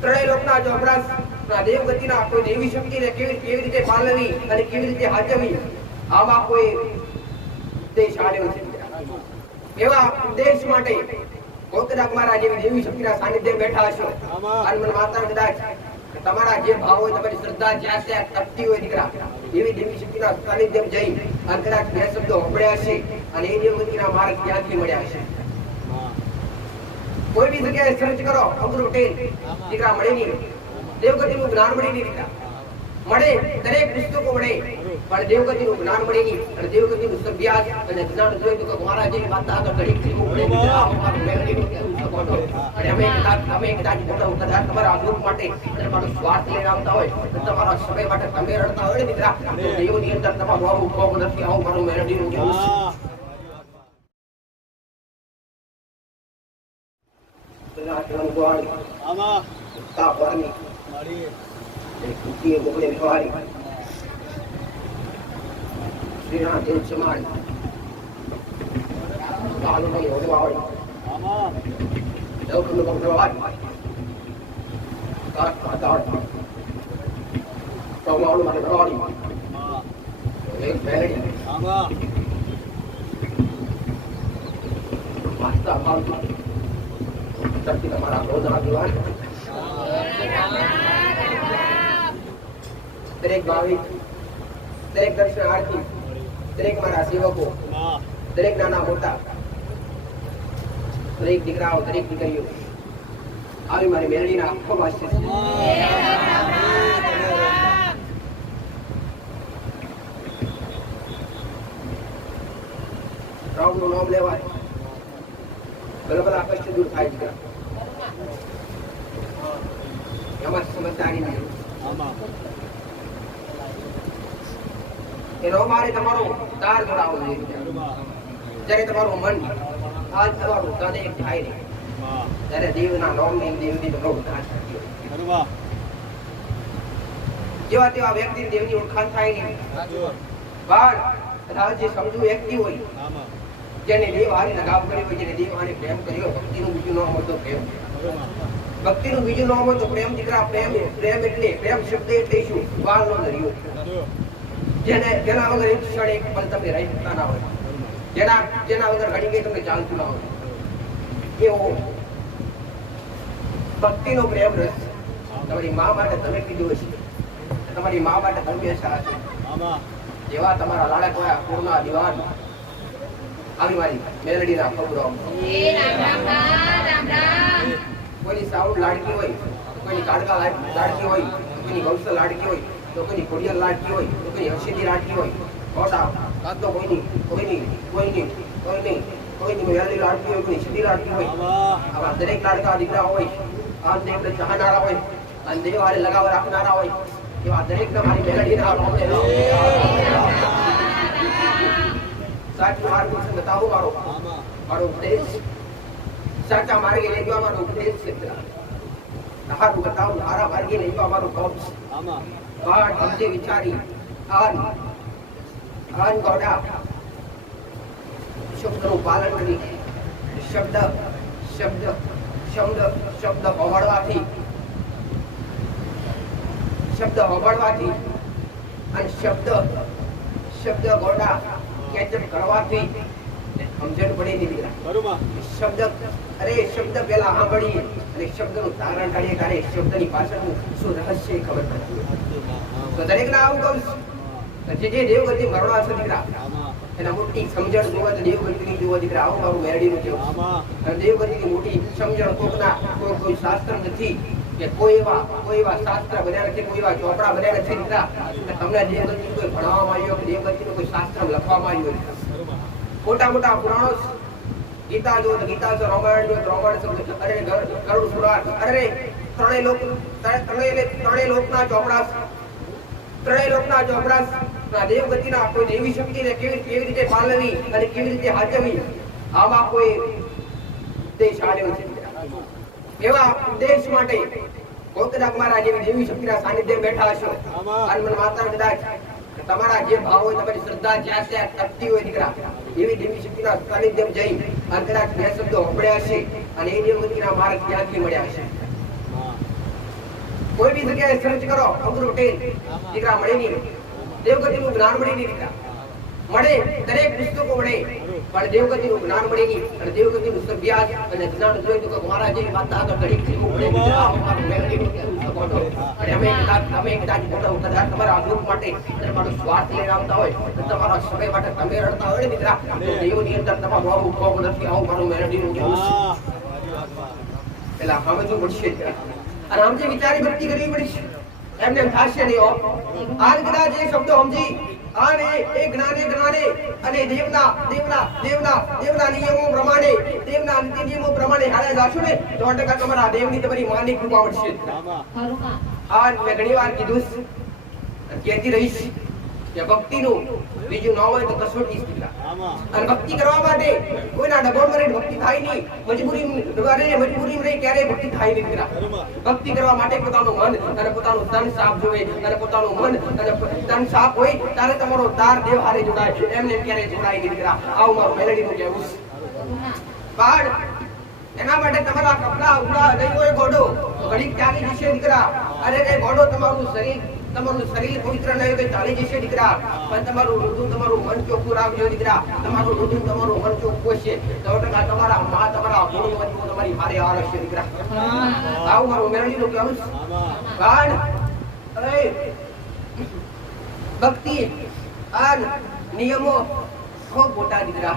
ત્રણેય લોકના ચોપડાસ દેવગતિના કોઈ દેવી શક્તિને કેવી રીતે પાલવી અને કેવી રીતે હાચવી, આમાં કોઈ ઉદ્દેશ આડ્યો છે. એવા ઉદ્દેશ માટે ગોકર્ણ મહારાજ જેવી દેવી શક્તિના સાનિધ્ય બેઠા હશો. અને મને માતા કદાચ તમારા જે ભાવ હોય, તમારી શ્રદ્ધા જ્યાં ત્યાં તપતી હોય દીકરા, એવી દેવી શક્તિના સાનિધ્ય જઈ અને કદાચ બે શબ્દો સાંભળ્યા હશે અને એ દેવગતિના માર્ગ ત્યાંથી મળ્યા હશે. કોઈ બી જગ્યાએ સર્ચ કરો, અબ્દુલ પટેલ દીકરા મળે નહીં, દેવગતિનું જ્ઞાન મળે નહીં દીકરા. મળે દરેક પુસ્તકો મળે પણ દેવગતિનું જ્ઞાન મળે નહીં. અને દેવગતિનું અભ્યાસ અને જ્ઞાન જોઈએ તો મહારાજની વાત આગળ ઘડી શીખવું પડે. અમે કદાચ તમારા ગ્રુપ માટે તમારો સ્વાર્થ લઈને આવતા હોય, તમારા સમય માટે તમે રડતા હોય ને દીકરા, તો દેવની અંદર તમારું આવું કોમ નથી, આવું મારું મેલડીનું કેવું છે. દરેક ભાવિક, દરેક દર્શનાર્થી, દરેક મારા સેવકો, દરેક નાના મોટા, દરેક દીકરાઓ, દરેક દીકરીઓ, આવી મારી મેલડીના આખો વાસ્ય છે. રામનું નામ લેવાય ભલે ભલા કષ્ટ દૂર થાય દીકરા. એમાં સમજદારી નહીં. એનો મારે તમારો તાર જોડાવો જોઈએ. જ્યારે તમારું મન હાલ તમારું હૃદય એક થાય નહીં, ત્યારે દેવના નામની દેવની તમારો ઉદ્ધાર થયો. જેવા તેવા વ્યક્તિ દેવની ઓળખાણ થાય નહીં. પણ કદાચ જે સમજુ વ્યક્તિ હોય, જેને દેવ હારી લગાવ કર્યો હોય, જેને દેવ હારી પ્રેમ કર્યો, ભક્તિનું બીજું નામ હોય તો પ્રેમ. ભક્તિનું બીજું નામ હોય તો પ્રેમ દીકરા. પ્રેમ એટલે પ્રેમ શબ્દ એટલે શું? વાળનો દરિયો. જેના વગર એક ક્ષણ એક પલ તમે રહી શકતા ના હોય, જેના વગર ઘડી ગઈ તમને ચાલતું ના હોય, એવો ભક્તિનો પ્રેમ રસ. તમારી મા માટે તમે કીધું હશે, તમારી મા માટે તમે બેસા છો. જેવા તમારા લાડક હોય પૂર્ણા દિવાન, આવી મારી મેલડીના ખબરો. કોઈની સાઉડ લાડકી હોય, કોઈની કાડકા લાડકી હોય, કોઈની ગૌસલ લાડકી હોય, તો કોઈની ખોડિયાર લાડકી હોય, તો કોઈની હર્ષિદી લાડકી હોય. ખોટા કાં તો કોઈની મેલડી લાડકી હોય, કોઈની સીધી લાડકી હોય. આવા દરેક લાડકા દીકરા હોય, આ દેવને ચાહનારા હોય અને દેવ હારે લગાવ રાખનારા હોય, એવા દરેકને મારી મેલડીના સાચું માર્ગ બતાવો. મારો ઉપદેશ સાચા માર્ગે લઈ જવા મારો ઉપદેશ છે. સારું બતાવો, સારા માર્ગે લઈ જવા મારો કોપ છે. વાત સમજે વિચારી આન ગોડા શબ્દનું પાલન કરી શબ્દ હોવાડવાથી અને શબ્દ ગોડા કેચઅપ કરવાથી સમજણ પડે નહીં દીકરા. શબ્દ પેલા સાંભળીએ અને શબ્દનું ધારણ કરીએ, ત્યારે શબ્દની પાછળનું શું રહસ્ય ખબર પડતી. તો દરેકને આવું કહું છું, જે દેવગતિ મરણા છે દીકરા, એના મોટી સમજણ જોવા તો દેવગતિની જોવા દીકરા. આવું મારું મેરડીનું કેવું. અને દેવગતિની મોટી સમજણ કોઈ શાસ્ત્ર નથી કે કોઈ એવા શાસ્ત્ર બન્યા નથી, કોઈ એવા ચોપડા બન્યા નથી દીકરા કે તમને દેવગતિ કોઈ ભણાવવામાં આવ્યો કે દેવગતિનું કોઈ શાસ્ત્ર લખવામાં આવ્યું. મોટા મોટા પુરાણો, ગીતા જો તો ગીતા છે, રામાયણ જો તો રામાયણ છે, અરે ગરુડ પુરાણ, અરે ત્રણેય લોકના ચોપડા દેવગતિના કોઈ દેવી શક્તિને કેવી રીતે પાલવી અને કેવી રીતે હાચવી, આમાં કોઈ ઉદ્દેશ આડ્યો છે. એવા ઉદ્દેશ માટે ગોકર્ણ મહારાજ જેવી દેવી શક્તિના સાનિધ્ય બેઠા હશો. અને મને માતા કદાચ તમારા જે ભાવ હોય, તમારી શ્રદ્ધા જ્યાં ત્યાં તપતી હોય દીકરા, એવી દેવી શક્તિના સાનિધ્યમ જઈ અને કદાચ બે શબ્દો સાંભળ્યા છે અને એ દેવગતિના માર્ગ ક્યાંથી મળ્યા છે. કોઈ બી જગ્યાએ સર્ચ કરો અઘરું ટેન દીકરા મળે નહીં, દેવગતિનું જ્ઞાન મળે નહીં દીકરા, મળે દરેક પુસ્તકો મળે પણ દેવગતિનું જ્ઞાન મળે નહીં. અને દેવગતિનું સભ્યાસ અને જ્ઞાન જોઈએ તો મારા જેવી વાત આગળ ઘડી શીખવું પડે. અને અમે કદાચ તમારા ગ્રુપ માટે તમારો સ્વાર્થ લઈને આવતા હોય તો તમારા સમય માટે તમે રડતા હોય ને દીકરા, તો દેવની અંદર તમારું આવું ભોગ નથી, આવું મારું મેલડીનું કેવું છે પેલા સમજવું પડશે. અને આમ જે વિચારી ભક્તિ કરવી પડશે એમને થશે નહીં. આ કદાચ એ શબ્દો સમજી અને એ જ્ઞાને અને દેવના નિયમો પ્રમાણે, દેવના નીતિ નિયમો પ્રમાણે હાલે જાશો ને તો 100% તમારા દેવની તમારી માની કૃપા મળશે. આ મેં ઘણી વાર કીધું કહેતી રહીશ કે ભક્તિનું બીજું ન હોય તો કસોટી દીકરા. અને ભક્તિ કરવા માટે કોઈના દબાણ માં ભક્તિ થાય નહીં, મજબૂરી રહી ક્યારે ભક્તિ થાય નહીં દીકરા. ભક્તિ કરવા માટે પોતાનું મન અને પોતાનું તન સાફ જોવે અને પોતાનું મન અને તન સાફ હોય ત્યારે તમારો તાર દેવ હારે જોડાય, એમને ક્યારે જોડાય નહીં દીકરા. આવું મારું મેલેડીનું કહેવું છે. પણ એના માટે તમારા કપડા ઉડા નહીં હોય ગોડો ઘડી ચાલી જશે દીકરા. અરે એ ગોડો તમારું શરીર પવિત્ર નહીં તો ચાલી જશે દીકરા. પણ તમારું મન ચોખ્ખું રાખજો દીકરા. તમારું મન ચોખ્ખું છે તો તમારા માં તમારા ગુણવંતો તમારી હારે આવશે દીકરા. આવું મારું મેળવીનું કહેવું છે. પણ અરે ભક્તિ આ નિયમો ખૂબ મોટા દીકરા.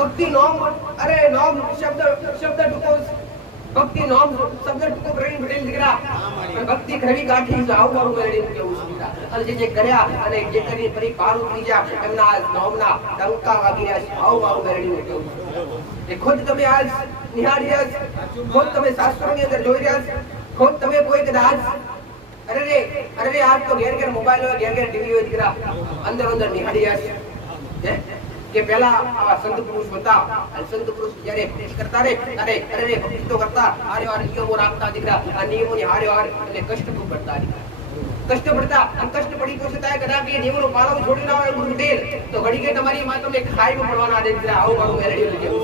ભક્તિ નોમ શબ્દ ટૂંકો, ભક્તિ નોમ શબ્દ ટૂંકો કરીને બટેલ દીકરા. ભક્તિ ખરી કાઠી તો આવું મારું મેળવીનું કેવું છે દીકરા. અને જે કર્યા અને જે કરી ફરી પાર ઉતરી ગયા એમના નોમના ડંકા વાગી રહ્યા છે. આવું મારું મેળવીનું કેવું છે. એ ખુદ તમે આજ નિહાળી રહ્યા છો, ખુદ તમે શાસ્ત્રોની અંદર જોઈ રહ્યા છો, ખુદ તમે કોઈ કદાચ અરે આજ તો ઘેર મોબાઈલ હોય, ઘેર ટીવી હોય દીકરા, અંદર નિહાળી રહ્યા છે કે પેલા આવા સંત પુરુષ હતા અને સંત પુરુષ જ્યારે કરતા રે અરે ભક્તિ તો કરતા હારે વાર નિયમો રાખતા દીકરા. આ નિયમોની હારે વાર એટલે કષ્ટ ખૂબ પડતા દીકરા. કષ્ટ પડતા અને કષ્ટ પડી તો છતાં કદાચ એ નિયમોનો પાલવ છોડી ના હોય ગુરુદેવ તો ઘડી કે તમારી માં તમને ખાઈ પડવાના દે દીકરા. આવું મારું મેરેડી કેવું.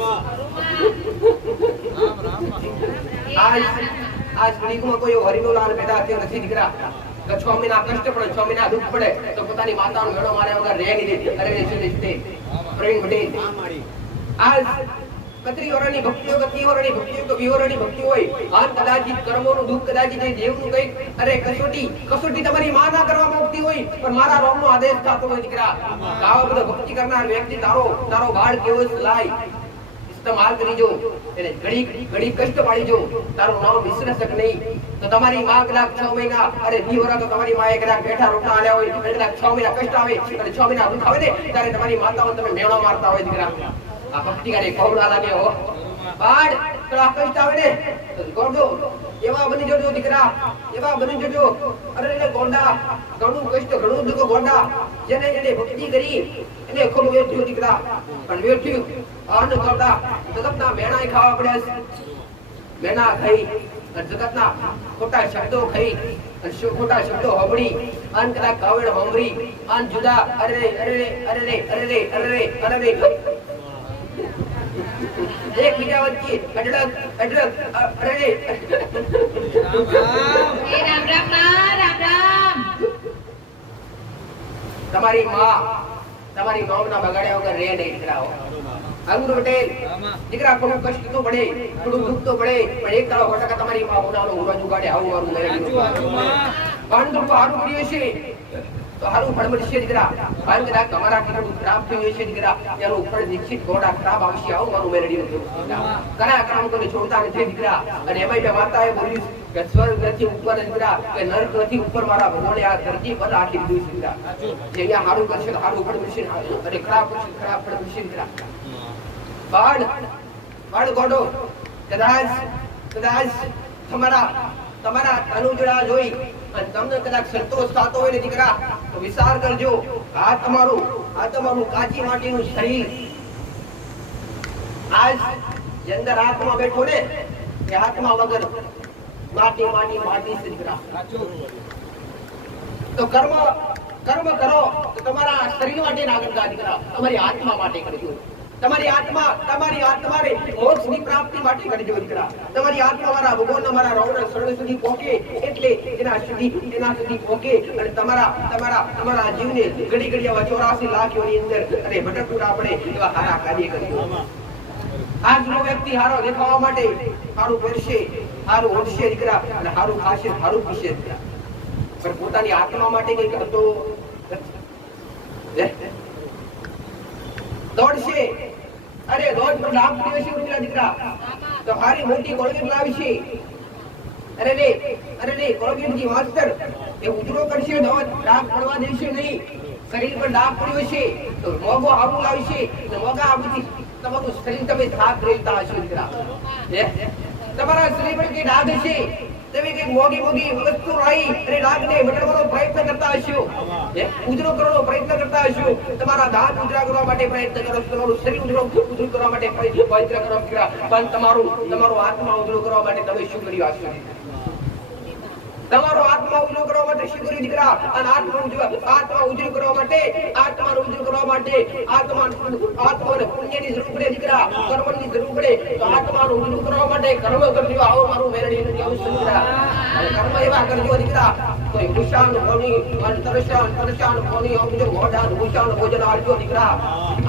આજ ઘડીમાં કોઈ હરિનો લાલ પેદા થયો નથી દીકરા. 6 મહિના કષ્ટ પડે, 6 મહિના દુઃખ પડે તો પોતાની માતાનો મેળો માર્યા વગર રહે નહીં. અરે પ્રવીણ પટેલ આજ 31 વર્ષની ભક્તિઓ, 31 વર્ષની ભક્તિઓ તો 20 વર્ષની ભક્તિ હોય. આ કદાચિત કર્મોનું દુઃખ, કદાચિત દેવનું કઈ અરે કસોટી તમારી માં ના કરવા માંગતી હોય પણ મારા રોમનો આદેશ થતો હોય દીકરા. આવો બધો ભક્તિ કરનાર વ્યક્તિ તારો બાળ કેવો લાય ઇસ્તેમાલ કરી જો, એને ઘડી કષ્ટ પાડી જો, તારું નામ વિસરી શક નહીં. તો તમારી માં કદાચ 6 મહિના અરે 2 વર્ષ તો તમારી માએ કદાચ બેઠા રોટલા આલ્યા હોય, કદાચ 6 મહિના કષ્ટ આવે અને 6 મહિના દુઃખ આવે ને ત્યારે તમારી માતાઓ તમે મેળો મારતા હોય દીકરા. આ ભક્તિ કરે કૌડા લાગે હો. બાળ કડા કષ્ટ આવે ને તો ગોડો એવા બની જજો દીકરા, એવા બની જજો. અરે ગોંડા ઘણું કષ્ટ, ઘણું દુઃખ ગોંડા જેને ભક્તિ કરી એને ખૂબ વેઠ્યું દીકરા. પણ વેઠ્યું અન્ન ગોંડા જગતના મેણા ખાવા પડ્યા છે. મેણા ખાઈ જગતના ખોટા શબ્દો ખાઈ અને ખોટા શબ્દો હબડી અન કદાચ કાવડ હમરી અન જુદા અરે એક બીજા વચ્ચે અડડક અરે રામ તમારી માં તમારી નોમના બગાડ્યા વગર રે નહીં દીકરાઓ. અંગુર પટેલ દીકરા થોડું કષ્ટ તો પડે, થોડું દુઃખ તો પડે પણ એક તારો 100% તમારી માં ઉનાળો ઉરા જુગાડે. આવું મારું મેરેડી પણ તો હારું પડ્યું છે તો હારું ફળ મળશે દીકરા. કારણ કે તમારા કેટલું ખરાબ થયું છે દીકરા, એનું ફળ નિશ્ચિત ગોડા ખરાબ આવશે. આવું મારું મેરેડી કયા કામ કોઈ છોડતા નથી દીકરા. અને એમાં મેં વાર્તાએ બોલ્યું કે સ્વર્ગ નથી ઉપર દીકરા, કે નર્ક નથી ઉપર, મારા ભગવાને આ ધરતી પર આખી દીધું દીકરા. જે અહીંયા હારું કરશે તો હારું ફળ મળશે અને ખરાબ કરશે ખરાબ ફળ મળશે દીકરા. બાળ ગોડો કદાચ તમારા અનુજડા જોઈ અને તમને કદાચ સંતોષ થતો હોય ને દીકરા તો વિચાર કરજો. આ તમારું કાચી માટીનું શરીર આજ જે અંદર આત્મા બેઠો ને એ આત્મા વગર માટી છે દીકરા. તો કર્મ કરો તો તમારા શરીર માટે ના કરતા દીકરા, તમારી આત્મા માટે કરજો. તમારી આત્માને મોક્ષની પ્રાપ્તિ માટે કરજો દીકરા. તમારી આત્મા મારા ભગવાનના મારા રાવના શરણ સુધી પહોંચે એટલે એના સુધી પહોંચે અને તમારા જીવને ઘડી ઘડી આવા 84 લાખ યોની અંદર અને ભટકતું આપણે એવા સારા કાર્ય કરજો. આજનો વ્યક્તિ હારો દેખાવા માટે સારું પહેરશે, સારું ઓઢશે દીકરા અને સારું ખાશે, સારું પીશે દીકરા, પણ પોતાની આત્મા માટે કઈ કરતો દોડશે. અરે દોડ પર લાભ પડ્યો છે દીકરા તો હારી મોટી કોળગેટ લાવશે. અરે રે કોળગેટજી માસ્ટર એ ઉધરો કરશે, દોડ ડાઘ પડવા દેશે નહીં. શરીર પર ડાઘ પડ્યો છે તો મોગો આબુ લાવશે અને મોગા આબુથી તમારું શરીર તમે થાક રહેતા હશો દીકરા. તમારા શરીર પર કઈ ડાઘ છે, તમે કઈ મોગી વસ્તુ લાવી અને ડાઘને મટાડવાનો પ્રયત્ન કરતા હશો, ઉધરો કરવાનો પ્રયત્ન કરતા હશો. તમારા દાંત ઉધરા કરવા માટે પ્રયત્ન કરો, તમારું શરીર ઉધરો કરવા માટે પ્રયત્ન કરો દીકરા, પણ તમારો આત્મા ઉધરો કરવા માટે તમે શું કર્યું હશો? તમારો આત્મા ઉજળો કરવા માટે શું કર્યું દીકરા? અને આત્મા ઉજળો કરવા માટે આત્માને પુણ્યની જરૂર પડે દીકરા, કર્મની જરૂર પડે. તો આત્માનું ઉજળો કરવા માટે કર્મ કરજો. આવો મારું મેરડીનું કેવું છે દીકરા. કર્મ એવા કરજો દીકરા. કોઈ ભૂષાન કોની અંતરશાન કોની અમજો મોઢાન ભૂષાન ભોજન આલજો દીકરા.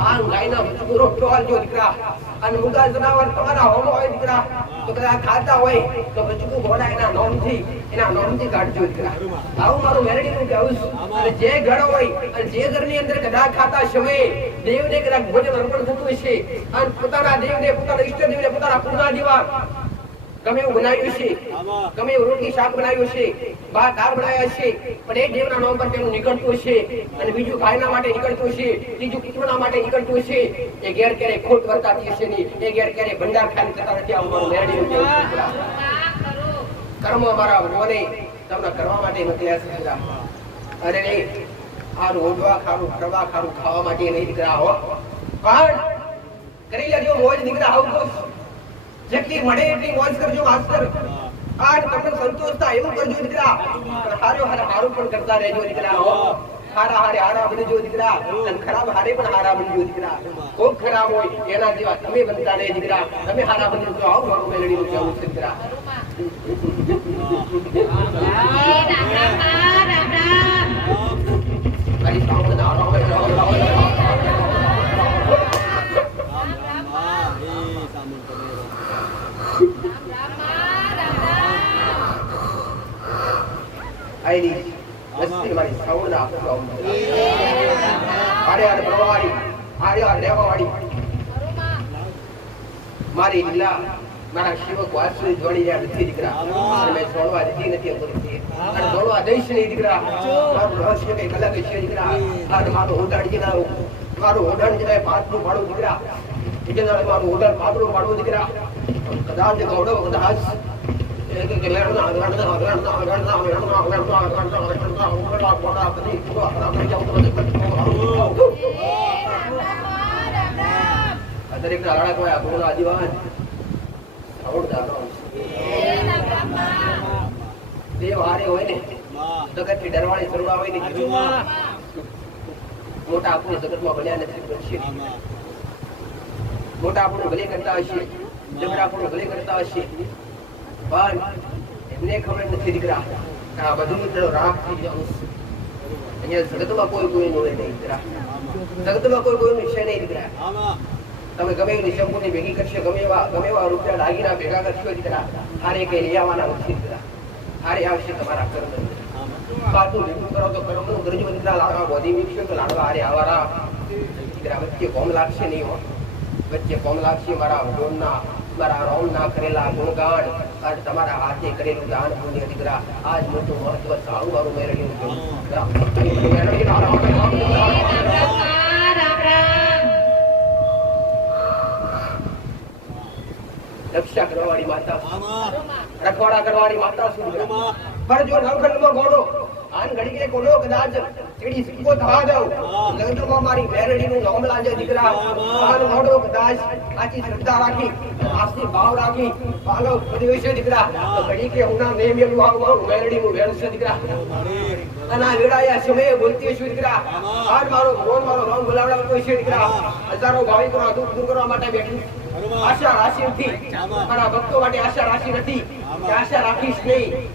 આન ગાયના બચકું રોટલો આલજો દીકરા. અને મુગા જનાવર તમારા હોમ હોય દીકરા તો કદાચ ખાતા હોય તો બચકું ઘોડા એના નોમથી કાઢજો દીકરા. આવું મારું મેરડીનું કહેવું છે. અને જે ઘર હોય અને જે ઘરની અંદર કદાચ ખાતા સમયે દેવને કદાચ ભોજન અર્પણ થતું હશે અને પોતાના દેવને, પોતાના ઈષ્ટદેવને, પોતાના પૂર્ણા જેવા ગમે એવું બનાવ્યું છે, ગમે એવું રોટલી શાક બનાવ્યું છે, ભાત દાળ બનાવ્યા છે, પણ એ દેવના નામ પર તેનું નીકળતું છે અને બીજું ગાયના માટે નીકળતું છે, ત્રીજું કૂતરાના માટે નીકળતું છે. એ ઘેર ક્યારે ખોટ વર્તાતી હશે નહીં, એ ઘેર ક્યારે ભંડાર ખાલી થતા નથી. આવું મારું મેરડીનું કહેવું છે. કર્મ અમારા ભગવાને તમને કરવા માટે મોકલ્યા છે દીકરા. અરે નહીં ખારું ઓઢવા, ખારું ફરવા, ખારું ખાવા માટે નહીં દીકરા. હો પણ કરી લેજો મોજ દીકરા. આવું જેટલી મળે એટલી મોજ કરજો માસ્ટર. આ તમને સંતોષ થાય એવું કરજો દીકરા. હારું પણ કરતા રહેજો દીકરા. હારા બનજો દીકરા અને ખરાબ હારે પણ હારા બનજો દીકરા. ખૂબ ખરાબ હોય એના જેવા તમે બનતા રહે દીકરા. તમે હારા બનજો. આવું મારું મેલડીનું કહેવું છે દીકરા. મારી લીલા મારા શિવક વાત સુધી જોડી રહ્યા નથી દીકરા. મેં છોડવા દીધી નથી અને છોડવા દઈશ નહીં દીકરા. મારું રહસ્ય કઈક અલગ છે દીકરા. આજ મારું ઓઢાણ જણાય પાતળું પાડું દીકરા. મારું ઓઢાણ પાતળું પાડવું દીકરા. કદાચ ગૌડો કદાચ દરેક ના રાણા કોઈ આપણો આદિવાન દેવ હારે હોય ને જગત થી ડરવાણી શરૂઆત હોય ને મોટા આપણને જગતમાં ભલ્યા નથી. મોટા આપણું ભલે કરતા હશે, જગડા આપણું ભલે કરતા હશે, પણ એમને ખબર નથી દીકરા આ બધું રાગ થઈ જવાનું. અહીંયા જગતમાં કોઈ નું નહીં દીકરા. જગતમાં કોઈનું છે નહીં દીકરા. તમે ગમે એવી શંકુની ભેગી કરશો, ગમે એવા રૂપિયા દાગીના ભેગા કરશો દીકરા, હારે કઈ લઈ આવવાના નથી દીકરા. હારે આવશે તમારા કર્મ. પાછું ભેગું કરો તો કર્મનું કરજો દીકરા. લાડવા બોધી મીકશો તો લાડવા હારે આવારા દીકરા. વચ્ચે કોમ લાગશે નહીં હો, વચ્ચે કોમ લાગશે મારા ભગવાનના, મારા રામના કરેલા ગુણગાન અને તમારા હાથે કરેલું દાન પુણ્ય દીકરા. આજ મોટું મહત્વ સારું મારું મેળવ્યું છે. રક્ષા કરવાવાળી માતા, રખવાડા કરવાવાળી માતા શું? ફરજો નવખંડમાં ઘોડો આન ઘડી કે કોડો કદાચ ચીડી સિક્કો થવા દઉં લગનમાં મારી મેરડીનું નામ લાજે દીકરા આન મોડો કદાચ આજી શ્રદ્ધા રાખી આસ્તી ભાવ રાખી પાલો પ્રદેશ દીકરા ઘડી કે હું ના મેં મેલું આવું મેરડીનું વેણ છે દીકરા અને આ વેડાયા સમયે બોલતી છું દીકરા આજ મારો ફોન મારો રંગ બોલાવડાવતો છે દીકરા હજારો ભાવિકોના દુઃખ દૂર કરવા માટે બેઠું આશા રાશિ નથી મારા ભક્તો માટે આશા રાશિ નથી આશા રાખીશ નહીં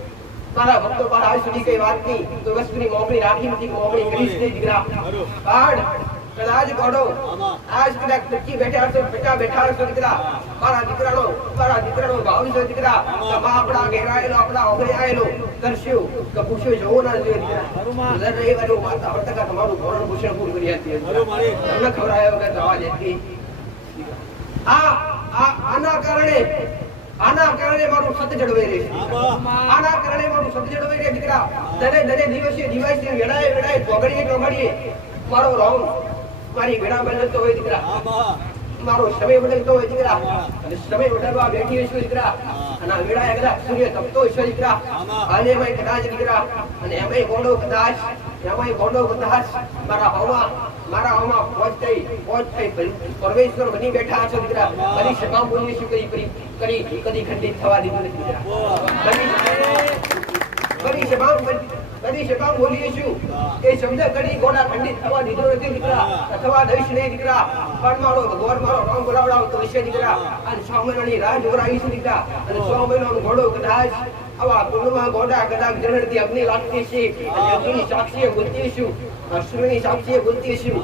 મારા ભક્તો પર આજ સુધી કઈ વાત નહીં તો વસ્તુની મોકલી રાખી નથી મોકલી કરીશ નહીં દીકરા પણ કદાચ ગોડો આજ કદાચ નક્કી બેઠા છો બેઠા છો દીકરા મારા દીકરાનો ભાવ છે દીકરા તમા આપણા ઘેરાયેલો આપણા ઓગળી આયેલો દર્શ્યો કે પૂછ્યો જોવો ના જોઈએ દીકરા દર રવિવારે માતા વર્તકા તમારું ભરણ ભૂષણ પૂરું કરી હતી તમને ખબર આવ્યો કે દવા લેતી આના કારણે મારું સત જળવાઈ રહે આના કારણે મારું સત જળવાઈ રહે દીકરા દરે દિવસે વેડાએ ચોગડીએ મારો રોંગ મારી વેડા બદલતો હોય દીકરા મારો સમય બદલતો હોય દીકરા અને સમય બદલવા બેઠી છું દીકરા અને વેડાએ કદાચ સૂર્ય તપતો છે દીકરા અને એમાં કદાચ દીકરા અને એમાં ગોડો કદાચ મારા હવામાં પહોંચ થઈ પરમેશ્વર બની બેઠા છો દીકરા બની શકામ બોલી શું કરી કદી ખંડિત થવા દીધું નથી દીકરા બની શકામ બોલીએ છું એ શબ્દ કદી ગોડા ખંડિત થવા દીધો નથી દીકરા અથવા દઈશ નહીં દીકરા પણ મારો ભગવાન મારો રામ બોલાવડાવતો હશે દીકરા અને 6 મહિનાની રાહ જોરાવીશું દીકરા અને 6 મહિનાનો ઘોડો કદાચ આવા કુંડમાં ગોડા કદાચ જનરથી અગ્નિ લાગતી છે અને અગ્નિની સાક્ષીએ બોલતી છું અશ્વિની સાક્ષીએ બોલતી છું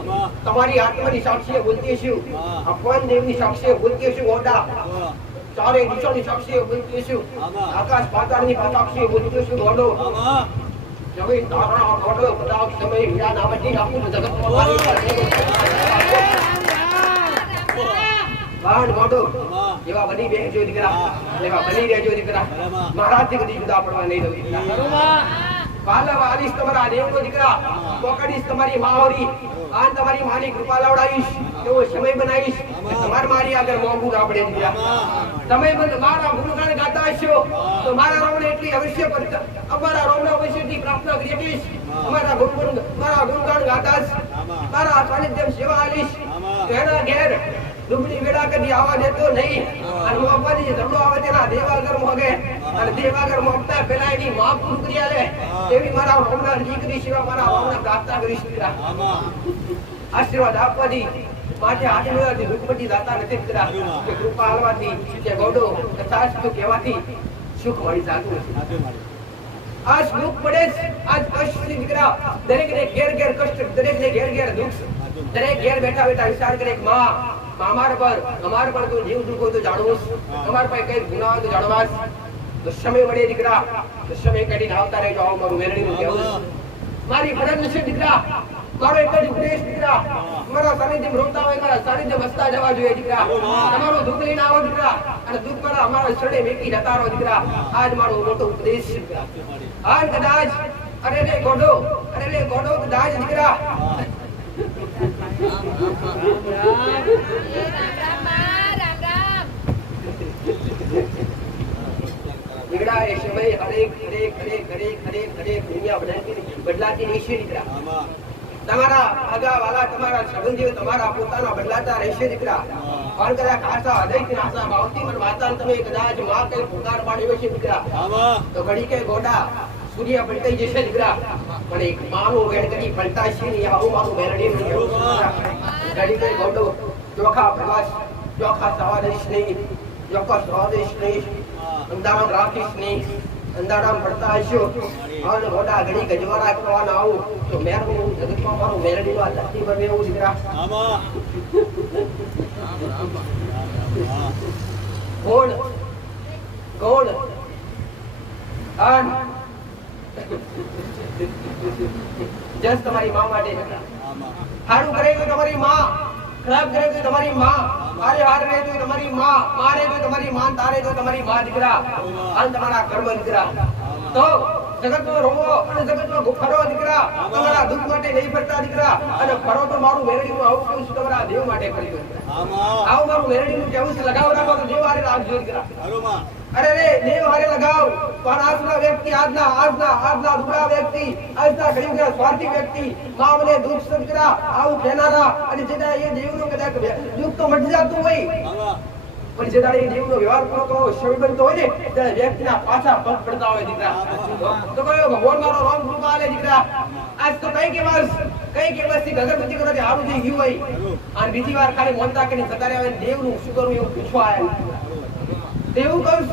તમારી આત્માની સાક્ષીએ બોલતી છું અપવાન દેવની સાક્ષીએ બોલતી છું ગોડા ચારે દિશાની સાક્ષીએ બોલતી છું આકાશ પાતાળની સાક્ષીએ બોલતી છું ગોડો જમીન તારા ગોડો કદાચ સમય હીરા નામથી આપું જગતમાં બાણ ગોડો એવા બની બેજો દીકરા એવા બની રહેજો દીકરા મહારાજથી કદી જુદા પડવા નહીં દો દીકરા પાલા વાલીશ તમારા દેવનો દીકરા પોકડીશ તમારી માહોરી આન તમારી માની કૃપા લાવડાવીશ એવો સમય બનાવીશ તમાર મારી આગળ મોંઘું ના પડે દીકરા તમે મારા ગુણગાન ગાતા હશો તો મારા રોમને એટલી અવશ્ય અમારા રોમના અવશ્યથી પ્રાર્થના કરીશ મારા ગુણગાન ગાતા મારા સાનિધ્ય સેવા આલીશ તેના ઘેર ડુબળી વેડા કદી આવા દેતો નહીં અને મોપવાની ધમડો આવે તેના દેવાગર મોગે અને દેવાગર મોગતા પેલા એની માં પૂરું કરી આલે એવી મારા રોમના અરજી કરી સેવા મારા રોમના પ્રાર્થના કરીશ દીકરા આશીર્વાદ આપવાથી માટે આશીર્વાદથી રૂપમતી દાતા નથી દીકરા કે કૃપા આલવાથી કે ગોડો કથા સુખ કહેવાથી સુખ મળી જાતું નથી આજ દુઃખ પડે આજ કષ્ટ દીકરા દરેકને ઘેર કષ્ટ દરેકને ઘેર દુઃખ દરેક ઘેર બેઠા વિચાર કરે અમારા પર તો જીવ દુઃખ હોય તો જાણવું અમારા પર કઈ ગુના હોય તો જાણવા તો સમય મળે દીકરા તો સમય કાઢીને આવતા રહેજો આવો મારું મેરડીનું કહેવું મારી ફરજ છે દીકરા મારો એક જ ઉપદેશ દીકરા મારા સાનિધ્યમ રોકતા હોય મારા સાનિધ્યમ વસતા જવા જોઈએ દીકરા તમારો દુઃખ લઈને આવો દીકરા અને દુઃખ પર અમારા છડે મેકી જતા રહો દીકરા આજ મારો મોટો ઉપદેશ છે દીકરા આજ કદાચ અરે લે ગોડો કદાચ દીકરા દીકરા એ સમય હરેક દુનિયા બદલાતી રહેશે દીકરા તમારા આગા વાલા તમારા સંબંધીઓ તમારા પોતાના બદલાતા રહેશે દીકરા પણ કદાચ આશા હૃદયથી આશા ભાવથી પણ વાતા તમે કદાચ માં કઈ પુકાર પાડ્યો છે દીકરા તો ઘડી કે ગોડા સૂર્ય પલટાઈ જશે દીકરા પણ એક માનું વેણ કરી પલટાય છે ને આવું મારું મેરડીનું કહેવું ઘડી કે ગોડો ચોખા પ્રવાસ ચોખા સવાદેશ નહીં અંધારામ રાખીશ નહીં અંધારામ પડતા હશો અને ગોડા ઘડી ગજવાડા કરવાના આવું તો મેરનું જગતમાં મારું મેરડીનું આ ધરતી પર એવું દીકરા ગોળ જસ તમારી માં માટે સારું કરે તો તમારી માં ખરાબ કરે તો તમારી માં મારે હાર રહે તો તમારી માં મારે તો તમારી માં તારે તો તમારી માં દીકરા આ તમારા કર્મ દીકરા તો જગતનો રોવો અને જગતનો ફરો દીકરા તમારા દુઃખ માટે નહીં ફરતા દીકરા અને ફરો તો મારું મેરડીનું આવું કેવું છું તમારા દેવ માટે કર્યું આવું મારું મેરડીનું કેવું છે લગાવ રાખો તો દેવ હારે રાખજો દીકરા અરે રે દેવ હારે લગાવ પણ આજના વ્યક્તિ આજના દુબળા વ્યક્તિ આજના ગરીબના સ્વાર્થી વ્યક્તિ મામને દુઃખ સંકરા આવું કહેનારા અને જેના એ દેવનો કદાચ દુઃખ તો મટી જતું હોય પણ જે દાડે દેવનો વ્યવહાર પૂરો કરવો શબ્દ હોય ને ત્યારે વ્યક્તિના પાછા પગ પડતા હોય દીકરા તો કયો ભગવાન મારો રામ કૃપા આલે દીકરા આજ તો કઈ કે વર્ષ થી અગરબત્તી કરવાથી હારું થઈ ગયું હોય અને બીજી વાર ખાલી મોનતા કરીને જતા રહ્યા દેવનું શું કરવું એવું પૂછવા આવ્યા દેવું કહું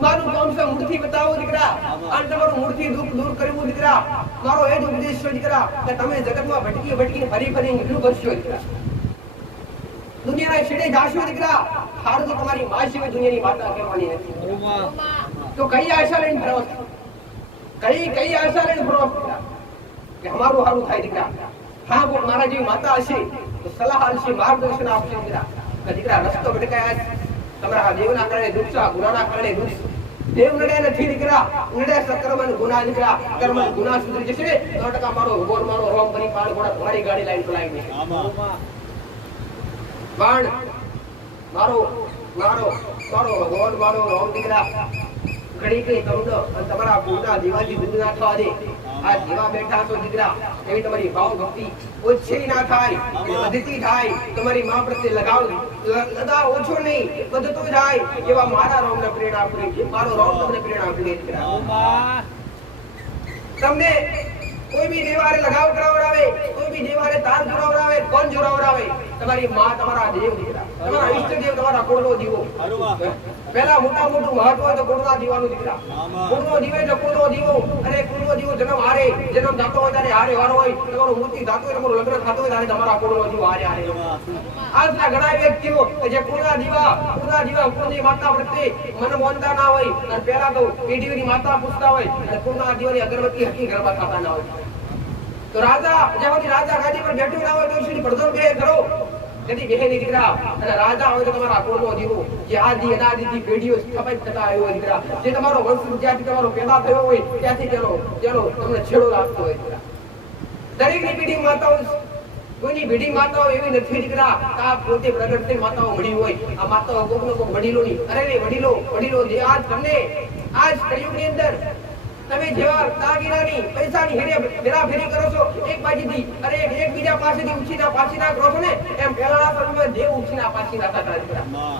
મારું કામ છે મૂર્તિ બતાવો દીકરા અને તમારું મૂર્તિ દુઃખ દૂર કરવું દીકરા મારો એ જ ઉપદેશ છે દીકરા કે તમે જગતમાં ભટકીને ફરી નીકળું કરશો દીકરા દુનિયાના છેડે જાશો દીકરા હારું તો તમારી માં સિવાય દુનિયાની માતા કહેવાની નથી તો કઈ આશા લઈને ફરો કઈ આશા લઈને ફરો કે અમારું હારું થાય દીકરા હા પણ મારા જેવી માતા હશે તો સલાહ આપશે માર્ગદર્શન આપશે દીકરા રસ્તો ભટકાયા તમારા દેવના કારણે દુઃખ છે ગુનાના કારણે દુઃખ દેવ નડ્યા નથી દીકરા નડ્યા કર્મના ગુનાહ દીકરા કર્મના ગુનાહ સુધરી જશે 100% મારો ભગવાન મારો રોમ બની પાળ ઘોડા તમારી ગાડી લાઈન ચલાવી પણ મારો ભગવાન મારો રોમ દીકરા ઘડી કઈ તમને અને તમારા પૂરના દીવાથી દૂધ ના થવા દે આ દીવા બેઠા છો દીકરા એવી તમારી ભાવ ભક્તિ ઓછી ના થાય વધતી થાય તમારી માં પ્રત્યે લગાવ ઓછો નહીં વધતો જાય એવા મારા રોમને પ્રેરણા આપી મારો રોમ તમને પ્રેરણા આપી દીકરા તમને કોઈ બી દેવારે લગાવ કરાવરાવે કોઈ બી દેવારે તાર જોરાવરાવે કોણ જોરાવરાવે તમારી માં તમારા દેવ દીકરા તમારા ઈષ્ટ દેવ તમારા કુળનો દીવો પહેલા મોટું મહત્વ તો કુળના દીવાનું દીકરા કુળનો દીવો એટલે કુળનો દીવો અને કુળનો દીવો જન્મ થતો હોય ત્યારે હારે વારો હોય તમારું મૂર્તિ થતો હોય તમારું લગ્ન થતો હોય ત્યારે તમારા કુળનો દીવો હારે આજના ઘણા વ્યક્તિઓ જે કુળના દીવા કુળની માતા પ્રત્યે મન મોનતા ના હોય અને પહેલા તો પેઢીઓની માતા પૂછતા હોય અને કુળના દીવાની અગરબત્તી હકી ઘરમાં થતા ના હોય તો રાજા ગાદી પર બેઠો ના હોય તો સુધી પડદો બે કરો કદી બેહે દીકરા અને રાજા હોય તો તમારા કુળનો દીવો જે આદિ અનાદિથી પેઢીઓ સ્થાપિત થતા આવ્યો હોય દીકરા જે તમારો વંશ જ્યાંથી તમારો પેદા થયો હોય ત્યાંથી તેનો તમને છેડો લાગતો હોય દીકરા દરેકની પેઢી માતાઓ કોઈની પેઢી માતાઓ એવી નથી દીકરા આ પોતે પ્રગટ માતાઓ મળી હોય આ માતાઓ કોકનો કોક વડીલોની અરે વડીલો જે આજ તમને આજ કળિયુગની અંદર તમે જેવા તાગીરાની પૈસાની હેરાફેરી કરો છો એક બાજુથી અરે એક બીજા પાસેથી ઉછીના પાછીના કરો છો ને એમ પહેલાના સમયમાં દેવ ઉછીના પાછીના થતા દીકરા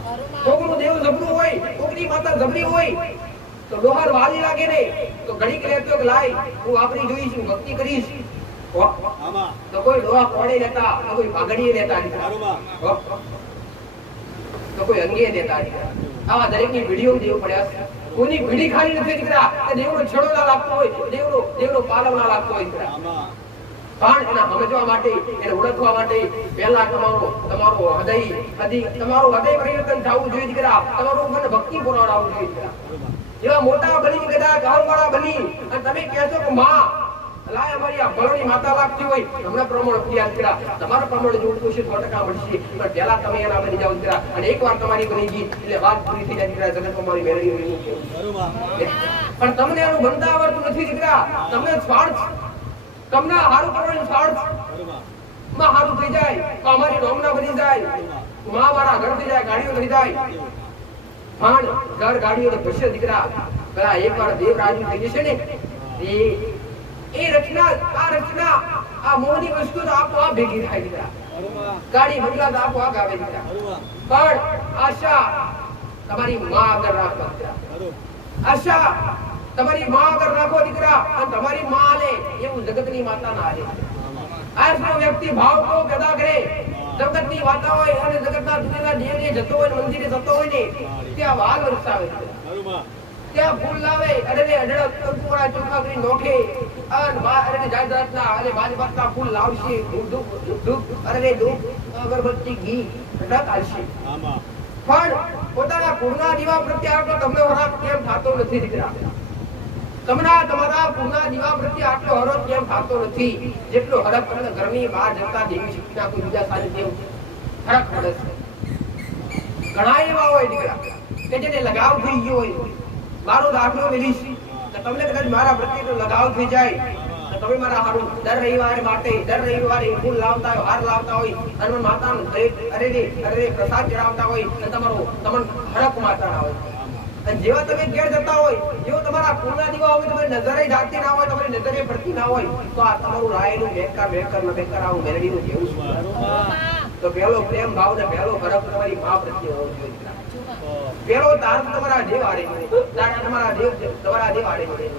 કોકનું દેવ જબરું હોય કોકની માતા જબરી હોય તો ડોહર વાલી લાગે ને તો ઘડીક લેતો કે લાય હું આપણી જોઈશ ભક્તિ કરીશ તો કોઈ ડોહા કોડે લેતા તો કોઈ પાઘડીએ લેતા દીકરા તો કોઈ અંગે દેતા દીકરા આવા દરેકની વિડીયો દેવ પડ્યા કોની ભીડી ખાલી નથી દીકરા કે દેવનો છેડો ના લાગતો હોય દેવનો પાલવ ના લાગતો હોય દીકરા પણ એના સમજવા માટે એને ઓળખવા માટે પહેલા તમારો હૃદય પરિવર્તન થવું જોઈએ દીકરા તમારું મન ભક્તિ પુરાવડાવવું જોઈએ દીકરા એવા મોટા બની ગદા ગામવાળા બની અને તમે કહેશો કે માં લાય અમારી આ બળની માતા લાગતી હોય હમણાં પ્રમાણ પ્રિયા દીકરા તમારા પ્રમાણ જો કોશિશ 100% મળશે પણ પહેલા તમે એના બની જાવ દીકરા અને એકવાર તમારી બની ગઈ એટલે વાત પૂરી થઈ જાય દીકરા જગતમાં મારી મેળવી રહ્યું છે પણ તમને એનું બનતા આવડતું નથી દીકરા તમને સ્વાર્થ તમને હારું કરવાનું સ્વાર્થ માં હારું થઈ જાય તો અમારી નોમના બની જાય માં મારા ઘર થઈ જાય ગાડીઓ થઈ જાય પણ ઘર ગાડીઓ તો ભશે દીકરા પેલા એકવાર દેવ રાજુ થઈ જશે ને એ રચના આ મોહની વસ્તુ તો આપોઆપ ભેગી થાય દીકરા ગાડી બંગલા તો આપોઆપ આવે દીકરા પણ આશા તમારી માં આગળ રાખો આશા તમારી માં આગળ રાખો દીકરા અને તમારી માં આલે એવું જગતની માતા ના આલે આજનો વ્યક્તિ ભાવ કો પેદા કરે જગતની વાતા હોય અને જગતના દુનિયાના દેવને જતો હોય મંદિરે જતો હોય ને ત્યાં વાલ વરસાવે ત્યાં ફૂલ લાવે અડડક કંકુવાળા ચોખા કરી નોખે અને જાતના અને બાજપતના ફૂલ લાવશે અગરબત્તી ઘી ઢક આલશે પણ પોતાના કુળના દીવા પ્રત્યે આટલો તમને હરાપ કેમ થતો નથી દીકરા તમારા કુળના દીવા પ્રત્યે આટલો હરખ કેમ થતો નથી જેટલો હરખ તમને ઘરની બહાર જતા દેવી શક્તિના કોઈ બીજા સાનિધ્ય હરખ પડે છે ઘણા એવા હોય દીકરા કે જેને લગાવ થઈ ગયો હોય મારો દાખલો મેલીશ કે તમને કદાચ મારા પ્રત્યેનો લગાવ થઈ જાય તો તમે મારા હારું દર રવિવારે ફૂલ લાવતા હોય હાર લાવતા હોય અને માતાનો અરે પ્રસાદ ચડાવતા હોય અને તમને હરખ માતા હોય અને જેવા તમે ઘેર જતા હોય, જેવો તમારા કુળના દીવા હોય, તમારી નજરે જાતી ના હોય, તમારી નજરે પડતી ના હોય, તો આ તમારું રાયનું બેકાર આવું મેરડીનું જેવું છે. તો પહેલો પ્રેમ ભાવ ને પહેલો ગરમ તમારી મા પ્રત્યે હોવો જોઈએ. પહેલો તાર તમારા દેવ આડે તમારા દેવ આડે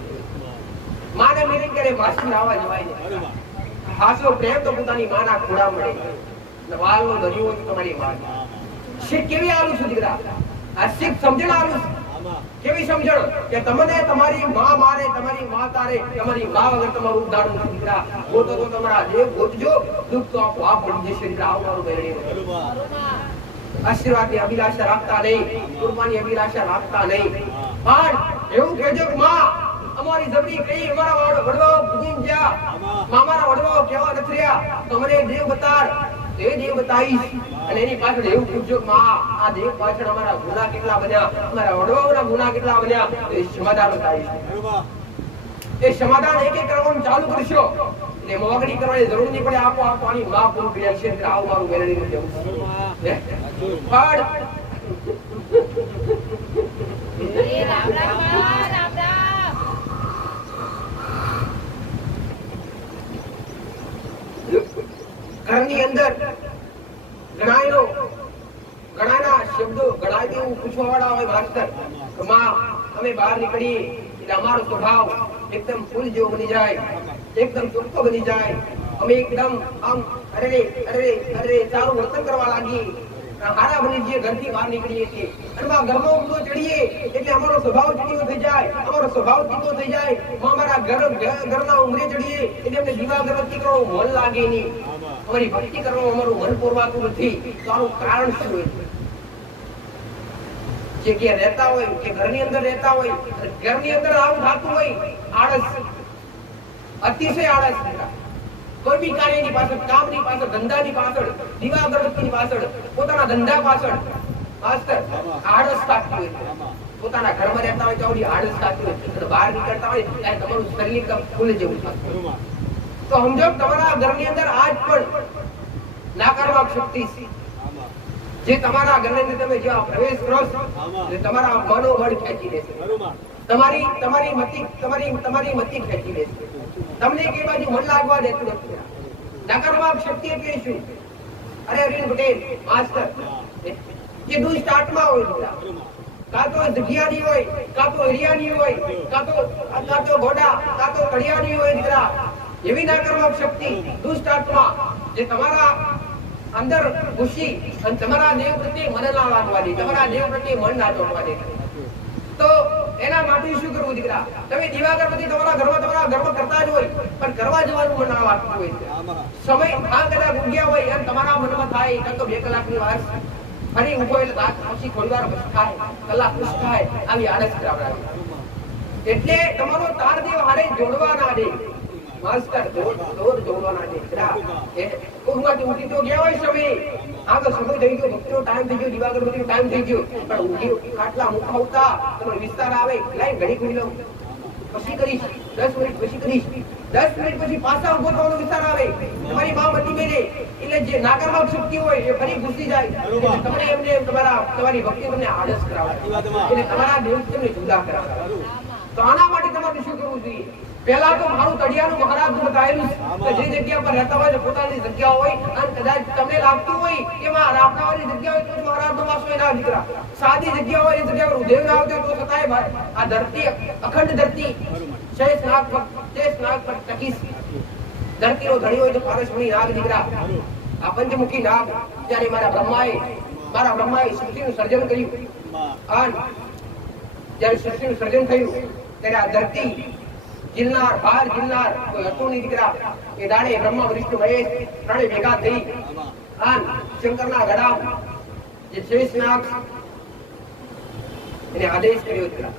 માને મિલિંગ કરે માસી નાવા જવાય છે. હાસો પ્રેમ તો પોતાની માના ખોડા મળે. વાલનો દરિયો તમારી માં. શીખ કેવી આલું છું દીકરા, આ શીખ સમજણ આલું છું. કેવી સમજણ કે તમને તમારી માં મારે, તમારી માં તારે, તમારી માં વગર તમારું ઉદ્ધાર નથી દીકરા. ગોતો તો તમારા દેવ ગોતજો, દુઃખ તો આપો પડી જશે દીકરા. આવવાનું મેળવી આશીર્વાદની અભિલાષા રાખતા નહીં, કુરબાની અભિલાષા રાખતા નહીં. પણ એવું કહેજો કે માં અમારી જબરી કઈ અમારા વડવાઓ ભૂગીન ગયા, મામાના વડવાઓ કેવા નથી રહ્યા, તમને દેવ બતાડ, એ દેવ બતાવીશ. અને એની પાછળ એવું પૂછજો કે માં આ દેવ પાછળ અમારા ગુનાહ કેટલા બન્યા, અમારા વડવાઓના ગુનાહ કેટલા બન્યા, એ સમાધાન બતાવીશ. એ સમાધાન એક એક કરવાનું ચાલુ કરશો એટલે મોગડી કરવાની જરૂર નહીં પડે. આપો આની માં પૂરું કર્યા છે. આવું મારું મેળવીને જવું પણ ઘરની અંદર ઘણાના શબ્દો ઘણા એવું પૂછવા વાળા હોય માસ્ટર, માં અમે બહાર નીકળી એટલે અમારો સ્વભાવ એકદમ ફૂલ જેવો બની જાય, એકદમ ચોખ્ખો બની જાય. અમે એકદમ આમ અરે ચાલુ વર્તન કરવા લાગી, હારા બની જઈએ ઘરથી બહાર નીકળીએ છીએ. અને ઘરમાં ઊંધો ચડીએ એટલે અમારો સ્વભાવ ચડીયો થઈ જાય, અમારો સ્વભાવ તીખો થઈ જાય. અમારા ઘરના ઉમરે ચડીએ એટલે અમને દીવા અગરબત્તી કરવાનું મન લાગે નહીં, અમારી ભક્તિ કરવાનું અમારું મન પૂરવાતું નથી. તો આનું કારણ શું હોય? જે કે રહેતા હોય કે ઘરની અંદર રહેતા હોય, ઘરની અંદર આવું થતું હોય, આળસ, અતિશય આળસ. કોઈ બી કાર્યની પાછળ, કામની પાછળ, ધંધાની પાછળ, દીવા અગરબત્તીની પાછળ, પોતાના ધંધા પાછળ માસ્ટર આળસ થતી હોય. પોતાના ઘરમાં રહેતા હોય તો આળસ થતી હોય, અને બહાર નીકળતા હોય ત્યારે તમારું શરીર એકદમ ફૂલ જેવું થતું હોય. તો સમજો તમારા ઘરની અંદર આજ પણ નાકારવાક શક્તિ છે, જે તમારા ઘરની અંદર તમે જ્યાં પ્રવેશ કરો છો એ તમારા મનોબળ ખેંચી લેશે, તમારી મતિ ખેંચી લેશે, તમને કે બાજુ મન લાગવા દેતું નથી. નકારવાક શક્તિ એટલે શું? અરે અરવિંદ પટેલ માસ્ટર જે દુ સ્ટાર્ટમાં હોય, કાં તો જગ્યાની હોય, કાં તો એરિયાની હોય, કાં તો ઘોડા, કાં તો કડિયાની હોય દીકરા. એવી નકારવાક શક્તિ દુ સ્ટાર્ટમાં જે તમારા અંદર ખુશી અને તમારા દેવ પ્રત્યે મન ના લાગવા દે, તમારા દેવ પ્રત્યે મન ના તોડવા દે. તો એના માટે શું કરવું દીકરા? તમે દીવાગરબત્તી તમારા ઘરમાં કરતા જ હોય, પણ કરવા જવાનું મન ના લાગતું હોય. સમય આ કદાચ ઉગ્યા હોય અને તમારા મનમાં થાય કાં તો 2 કલાકની વાર ફરી ઉભો એટલે રાત પછી થોડી વાર બસ થાય, કલાક ખુશ થાય, આવી આળસ કરાવડાવે. એટલે તમારો તાર દેવ હારે જોડવા ના દે માસ્ટર, દોર જોડવા ના દે દીકરા. એ ઊંઘમાંથી ઉઠી તો ગયા હોય સમય, આગળ સમય થઈ ગયો, ભક્તિનો ટાઈમ થઈ ગયો, દીવાગરબત્તીનો ટાઈમ થઈ ગયો, પણ ઊંઘી ખાટલા મુખાવતા તમારો વિસ્તાર આવે લાઈન ઘડી ખુલી લઉં પછી કરીશ, 10 મિનિટ પછી કરીશ, 10 મિનિટ પછી પાછા ઉભો થવાનો વિસ્તાર આવે, તમારી માં મટી ગઈ એટલે જે નાકારવાક શક્તિ હોય એ ફરી ઘૂસી જાય. તમને એમને તમારી ભક્તિ તમને આળસ કરાવે, એટલે તમારા દેવ તમને જુદા કરાવે. તો આના માટે તમારે શું કરવું જોઈએ? પહેલા તો મારું તળિયાનું મહારાજનું બતાવેલું છે, જે જગ્યા પર રહેતા હોય પોતાની જગ્યા હોય અને કદાચ તમને લાગતું હોય કે માં રાખવાવાળી જગ્યા હોય તો મહારાજનો વાસ હોય ના દીકરા. સાદી જગ્યા હોય એ જગ્યા પર ઉદેવ ના આવતો તો છતાંય આ ધરતી અખંડ ધરતી શેષ નાગ પર ટકીશ. ધરતીનો ધણી હોય તો પારસમણી નાગ દીકરા. આ પંચમુખી નાગ જ્યારે મારા બ્રહ્માએ સૃષ્ટિનું સર્જન કર્યું, અને જ્યારે સૃષ્ટિનું સર્જન થયું ત્યારે આ ધરતી ગિરનાર બાર ગિરનાર કોઈ હતું નહીં દીકરા. એ દાડે બ્રહ્મા વિષ્ણુ મહેશ ત્રણે ભેગા થઈ અને શંકરના ગળા જે શેષનાગ એને આદેશ કર્યો દીકરા.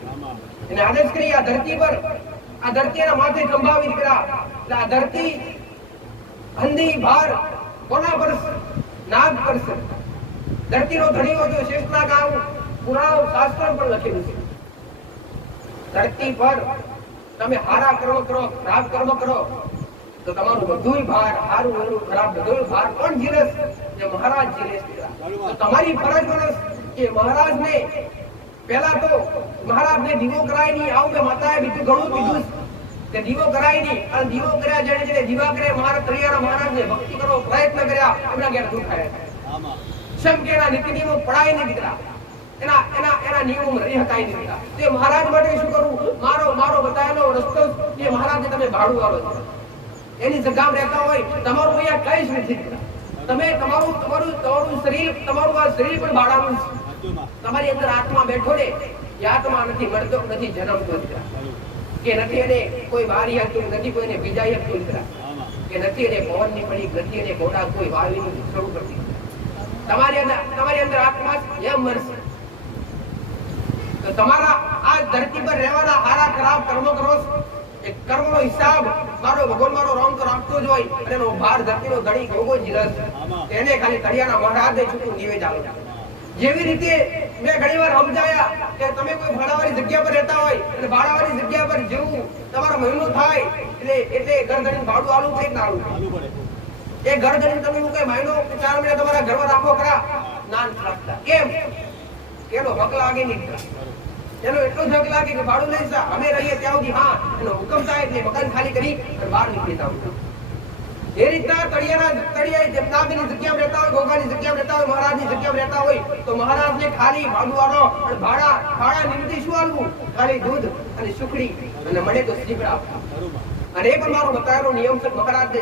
એને આદેશ કરી આ ધરતી પર, આ ધરતીના માથે કંબાવી દીકરા. એટલે આ ધરતી અંધી ભાર કોના પર? નાગ પર. ધરતીનો ધણી હોય તો શેષનાગ આવું પુરાણો શાસ્ત્ર પણ લખેલું છે. ધરતી પર તમે હારા કર્મ કરો, ખરાબ કર્મ કરો તો તમારું બધું ભાર, સારું એનું ખરાબ બધું ભાર કોણ ઝીલસ? જે મહારાજ ઝીલે. તો તમારી ફરજ બનસ કે મહારાજને પહેલા તો મહારાજને દીવો કરાય નહીં, આવું કે માતાએ બીજું ઘણું કીધું કે દીવો કરાય નહીં. અને દીવો કર્યા જેને દીવા કરે મહારાજ તળિયાના મહારાજને ભક્તિ કરવો પ્રયત્ન કર્યા એમના ઘેર દુઃખ આવ્યા. શમ કે એના નીતિ નિયમો પડાય નહીં દીકરા, એના નિયમો રહી હકાય નહીં દીકરા. તે મહારાજ માટે શું કરવું? મારો બતાવેલો રસ્તો એ મહારાજને તમે ભાડું આલો છો. એની જગ્યામાં રહેતા હોય તમારું અહીંયા કઈ જ નથી દીકરા. તમે તમારું શરીર, તમારું આ શરીર પણ ભાડાનું છે. તમારી અંદર આત્મા બેઠો ને એ આત્મા નથી મળતો, નથી જન્મતો દીકરા, કે નથી એને કોઈ વારી હતું, નથી કોઈને બીજાઈ હતું દીકરા, કે નથી એને પવનની પડી, નથી એને ઘોડા કોઈ વાવીનું શરૂ કરતી. તમારી અંદર આત્મા એમ મરશે. તો તમારા આ ધરતી પર રહેવાના સારા ખરાબ કર્મ કરો, એ કર્મનો હિસાબ મારો ભગવાન મારો રામ તો રાખતો જ હોય. અને એનો ભાર ધરતીનો ધણી ગોગો જીરસ એને ખાલી તળિયાના મહારાજને છૂટું નિવેદ આલો. જેવી રીતે મેં ઘણીવાર સમજાયા કે તમે કોઈ ભાડાવાળી જગ્યા પર રહેતા હોય અને ભાડાવાળી જગ્યા પર જેવું તમારો મહિનો થાય એટલે ઘર ધણી ભાડું આલું થાય ના આલું પડે. એ ઘર ધણી તમે કઈ મહિનો 4 મહિના તમારા ઘરમાં રાખો ખરા? ના રાખતા. કેમ? એનો હક લાગે નહીં, એનો એટલો જ હક લાગે કે ભાડું લઈ જા, અમે રહીએ ત્યાં સુધી. હા, એનો હુકમ થાય એટલે મકાન ખાલી કરી અને બહાર નીકળી જાવ. એ રીતના તળિયાએ દેવતાની જગ્યામાં રહેતા હોય, ગોગાની જગ્યામાં રહેતા હોય, મહારાજની જગ્યામાં રહેતા હોય તો મહારાજને ખાલી ભાડું આલો. અને ભાડા નિમિત્તે શું આલવું? ખાલી દૂધ અને સુખડી અને મળે તો શ્રીફળ. અને એ પણ મારો બતાવેલો નિયમ છે. મહારાજને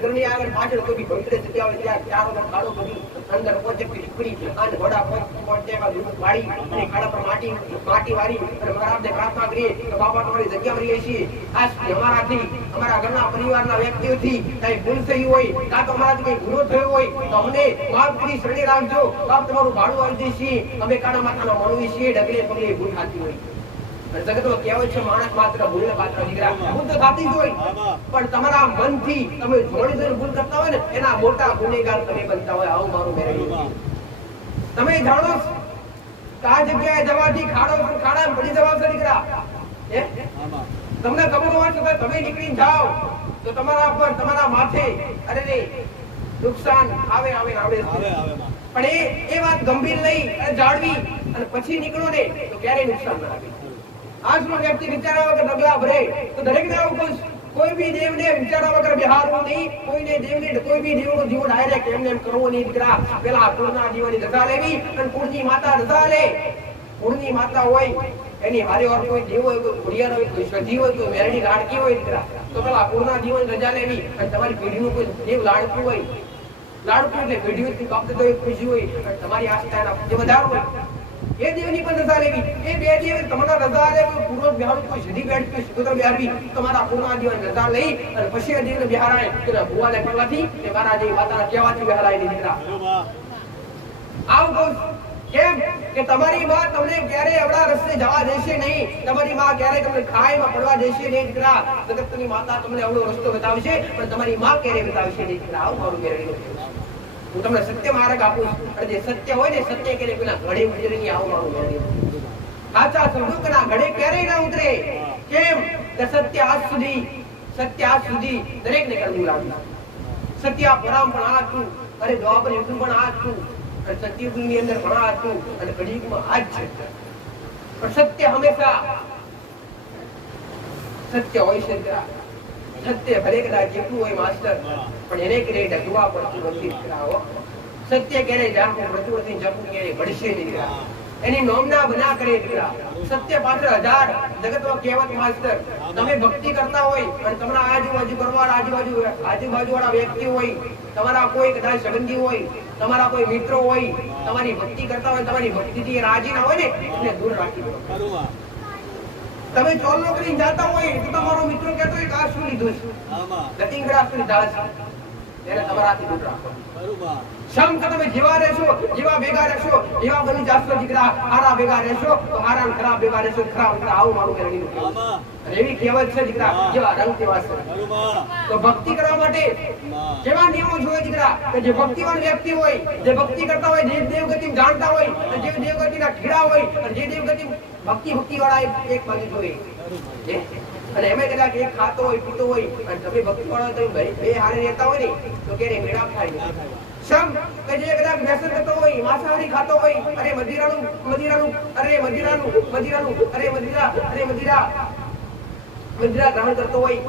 ઘરની આગળ પાછળ કોઈ પવિત્ર જગ્યા હોય ત્યાં ચારો ખાડો કરી અંદર પોચકની સુખડી અને ઘોડા પોચેમાં દૂધ વાળી અને ખાડા પર માટી વાળી અને મહારાજને પ્રાર્થના કરીએ કે બાપા તમારી જગ્યામાં રહીએ છીએ, આ અમારાથી અમારા ઘરના પરિવારના વ્યક્તિઓથી કઈ ભૂલ થઈ હોય, કાં તો અમારાથી કઈ ગુનો થયો હોય તો અમને માફ કરી શરણે રાખજો. બાપ તમારું ભાડું આવી દઈએ છીએ, અમે કાણા માથાના માનવી છીએ, ડગલે પગલે ભૂલ થતી હોય. જગતમાં કહેવાય છે માણસ માત્ર ભૂલને પાત્ર દીકરા. ભૂલ તો થતી જ હોય, પણ તમારા મનથી તમે જોડી જોઈને ભૂલ કરતા હોય ને એના મોટા ગુનેગાર તમે બનતા હોય. આવું મારું મેરેજ. તમે જાણો કે આ જગ્યાએ જવાથી ખાડામાં પડી જવાશે દીકરા. તમને ખબર હોય તો તમે નીકળીને જાઓ તો તમારા પર તમારા માથે અરે નુકસાન આવે. પણ એ વાત ગંભીર લઈ અને જાળવી અને પછી નીકળો ને તો ક્યારેય નુકસાન ના આવે. આજનો વ્યક્તિ વિચારા વગર ડગલા ભરે તો દરેક ને આવું કોઈ બી દેવને વિચારા વગર બિહારવું નહીં. કોઈ બી દેવનો જીવો ડાયરેક્ટ એમ કરવો નહીં દીકરા. પેલા કુળના જીવોની રજા લેવી અને કુળની માતા રજા લે. કુળની માતા હોય એની હારે ઓર કોઈ દેવ હોય, કોઈ ઘોડિયાર હોય, કોઈ સજી હોય, કોઈ મેરડી લાડકી હોય દીકરા, તો પેલા કુળના જીવોની રજા લેવી. અને તમારી પેઢીનું કોઈ દેવ લાડકું હોય, લાડકું એટલે પેઢીઓથી પ્રાપ્ત થયેલી ખુશી હોય અને તમારી આસ્થાના જે વધારો હોય એ દેવની પણ રજા લેવી. એ બે દેવ તમારા રજા લે, કોઈ પૂર્વ બિહાર, કોઈ સદી બેઠ, કોઈ સુગોત્ર બિહારવી, તમારા પૂર્ણ જીવન રજા લઈ અને પછી આ દેવને બિહારાય તેના ભુવાને કહેવાથી કે મારા જે માતાના કહેવાથી બિહારાય નહીં દીકરા. આવું કહું કેમ કે તમારી માં તમને ક્યારે અવળા રસ્તે જવા દેશે નહીં. તમારી માં ક્યારે તમને ખાઈમાં પડવા દેશે નહીં દીકરા. જગતની માતા તમને અવળો રસ્તો બતાવશે પણ તમારી માં ક્યારે બતાવશે નહીં દીકરા. આવું મારું મેળવી. હું તમને સત્ય માર્ગ આપું છું અને જે સત્ય હોય ને સત્ય કે પેલા ઘડે ઉતરે નહીં. આવું મારું મેળવી. સાચા સંદુકના ઘડે ક્યારેય ના ઉતરે. કેમ કે સત્ય આજ સુધી દરેક ને કરવું લાગ્યું. સત્ય પરામ પણ આ હતું, અરે દ્વાપર યુગ પણ આ હતું, અને સત્યુગની અંદર પણ આ હતું, અને કળિયુગમાં આ જ છે. પણ સત્ય હંમેશા સત્ય હોય છે. સત્ય ભલે કદાચ જેટલું હોય માસ્ટર પણ એને ક્યારે ડગવા પડતું નથી. સત્ય ક્યારે જાણવું પડતું નથી, જપવું ક્યારે ભળશે નહીં. એની નોમના બના કરે દીકરા. સત્ય પાત્ર 1000 જગતમાં કહેવત માસ્ટર. તમે ભક્તિ કરતા હોય અને તમારા આજુબાજુ વાળા વ્યક્તિ હોય, તમારા કોઈ કદાચ સંબંધી હોય, તમારા કોઈ મિત્રો હોય, તમારી ભક્તિ કરતા હોય, તમારી ભક્તિથી રાજી ના હોય ને એને દૂર રાખી દો. તમે ચોલો કરીને જાતા હોય તો તમારો મિત્ર કહેતો હોય કે આ શું લીધું છે, ગતિંગડા શું લીધા છે, એને તમારાથી દૂર રાખો. શમ કે તમે જેવા રહેશો, જેવા ભેગા રહેશો એવા બની જાશો દીકરા. હારા ભેગા રહેશો તો હારા, ખરાબ ભેગા રહેશો ખરાબ. આવું મારું મેળવી. અને એવી કહેવત છે દીકરા, જેવા રંગ તેવા છે. તો ભક્તિ કરવા માટે કેવા નિયમો જોઈએ દીકરા? કે જે ભક્તિવાન વ્યક્તિ હોય, જે ભક્તિ કરતા હોય, જે દેવગતિ જાણતા હોય, જે દેવગતિના ખીડા હોય, અને જે દેવગતિ ભક્તિ વાળા એક બાજુ જોઈએ. અને એમાં કદાચ એક ખાતો હોય પીતો હોય અને તમે ભક્તિ વાળો તમે બે હારે રહેતા હોય ને તો ક્યારે મેળાપ થાય શમ કે જે કદાચ વ્યસન કરતો હોય માંસાહારી ખાતો હોય અરે મદિરાનું મદિરા ગ્રહણ કરતો હોય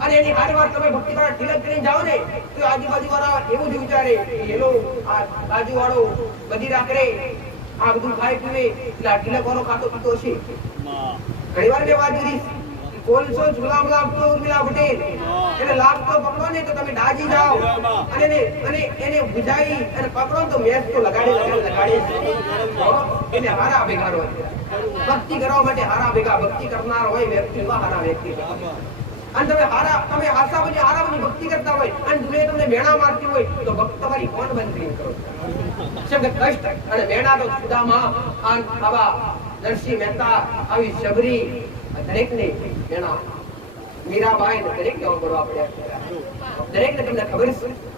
અને એની હારે વાર તમે ભક્તિ વાળા તિલક કરીને જાઓ ને તો આજુબાજુ વાળા એવું જ વિચારે એનો આ બાજુ વાળો મદિરા કરે આ બધું ખાય પીવે એટલે તિલક વાળો ખાતો પીતો હશે ઘણી વાર મેં વાત કરી કોલસો ગુલામ લાભતો ઉર્મિલા પટેલ એટલે લાભ તો પકડો ને તો તમે ડાજી જાઓ અને એને બુજાઈ અને પકડો તો મેચ તો લગાડી એને હારા ભેગા હોય ભક્તિ કરવા માટે હારા ભેગા ભક્તિ કરનાર હોય વ્યક્તિ હારા વ્યક્તિ અને તમે હારા બની ભક્તિ કરતા હોય અને દુનિયા તમને મેણા મારતી હોય તો ભક્ત તમારી કોણ બંધ કરો શબ્દ કષ્ટ અને મેણા તો સુદામા આવા નરસિંહ મહેતા આવી શબરી દરેક ને મેણા મીરાબાઈ દરેક ને કરવા પડ્યા દરેક ને તમને ખબર છે